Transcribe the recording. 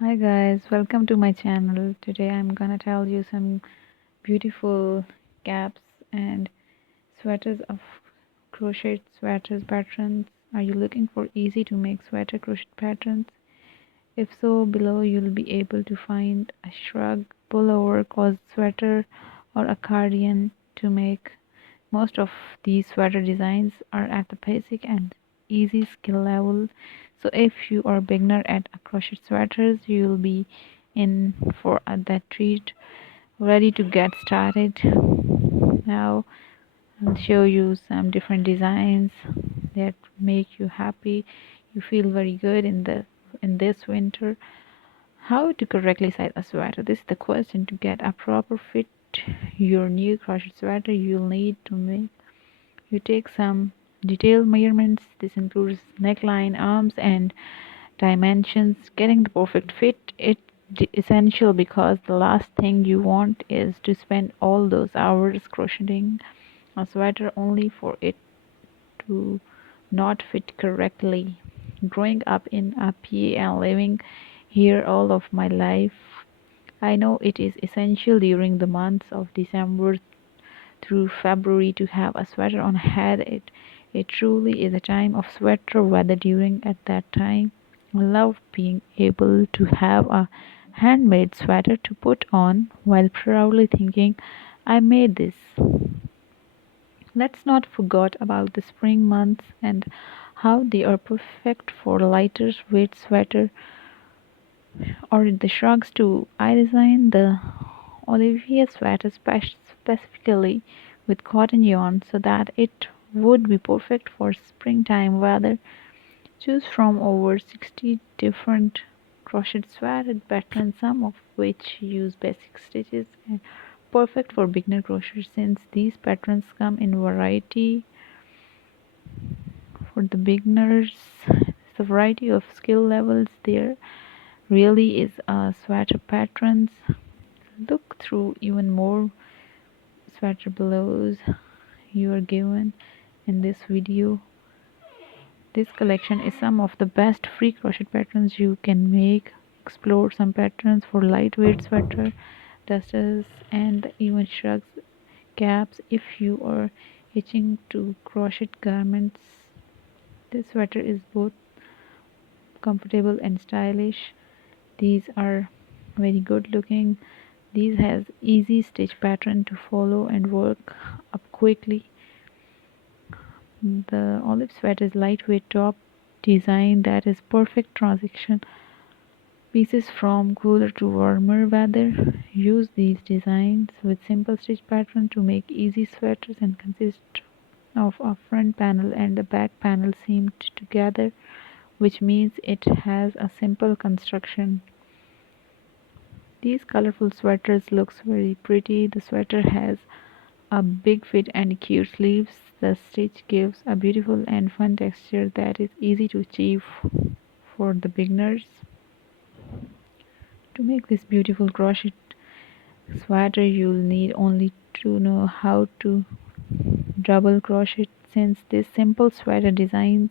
Hi guys, welcome to my channel. Today I'm gonna tell you some beautiful caps and sweaters of crochet sweaters patterns. Are you looking for easy to make sweater crochet patterns? If so, below you'll be able to find a shrug, pullover, cause sweater or a cardigan to make. Most of these sweater designs are at the basic and easy skill level, so if you are a beginner at crochet sweaters, you'll be in for that treat. Ready to get started? Now I'll show you some different designs that make you happy. You feel very good in this winter. How to correctly size a sweater? This is the question. To get a proper fit your new crochet sweater, you'll need to make you take some detailed measurements. This includes neckline, arms, and dimensions. Getting the perfect fit is essential because the last thing you want is to spend all those hours crocheting a sweater only for it to not fit correctly. Growing up in a PA and living here all of my life, I know it is essential during the months of December through February to have a sweater on head. It truly is a time of sweater weather during at that time. I love being able to have a handmade sweater to put on while proudly thinking I made this. Let's not forget about the spring months and how they are perfect for lighter weight sweater or the shrugs too. I designed the Olivia sweater specifically with cotton yarn so that it would be perfect for springtime weather. Choose from over 60 different crochet sweater patterns, some of which use basic stitches and perfect for beginner crochet since these patterns come in variety for the beginners. The variety of skill levels there really is sweater patterns. Look through even more sweater belows you are given in this video. This collection is some of the best free crochet patterns you can make. Explore some patterns for lightweight sweater, dusters, and even shrugs, caps. If you are itching to crochet garments, this sweater is both comfortable and stylish. These are very good looking. These has easy stitch pattern to follow and work up quickly. The olive sweater is lightweight top design that is perfect transition pieces from cooler to warmer weather. Use these designs with simple stitch pattern to make easy sweaters and consist of a front panel and a back panel seamed together, which means it has a simple construction. These colorful sweaters looks very pretty. The sweater has a big fit and cute sleeves. The stitch gives a beautiful and fun texture that is easy to achieve for the beginners. To make this beautiful crochet sweater, you'll need only to know how to double crochet since this simple sweater designs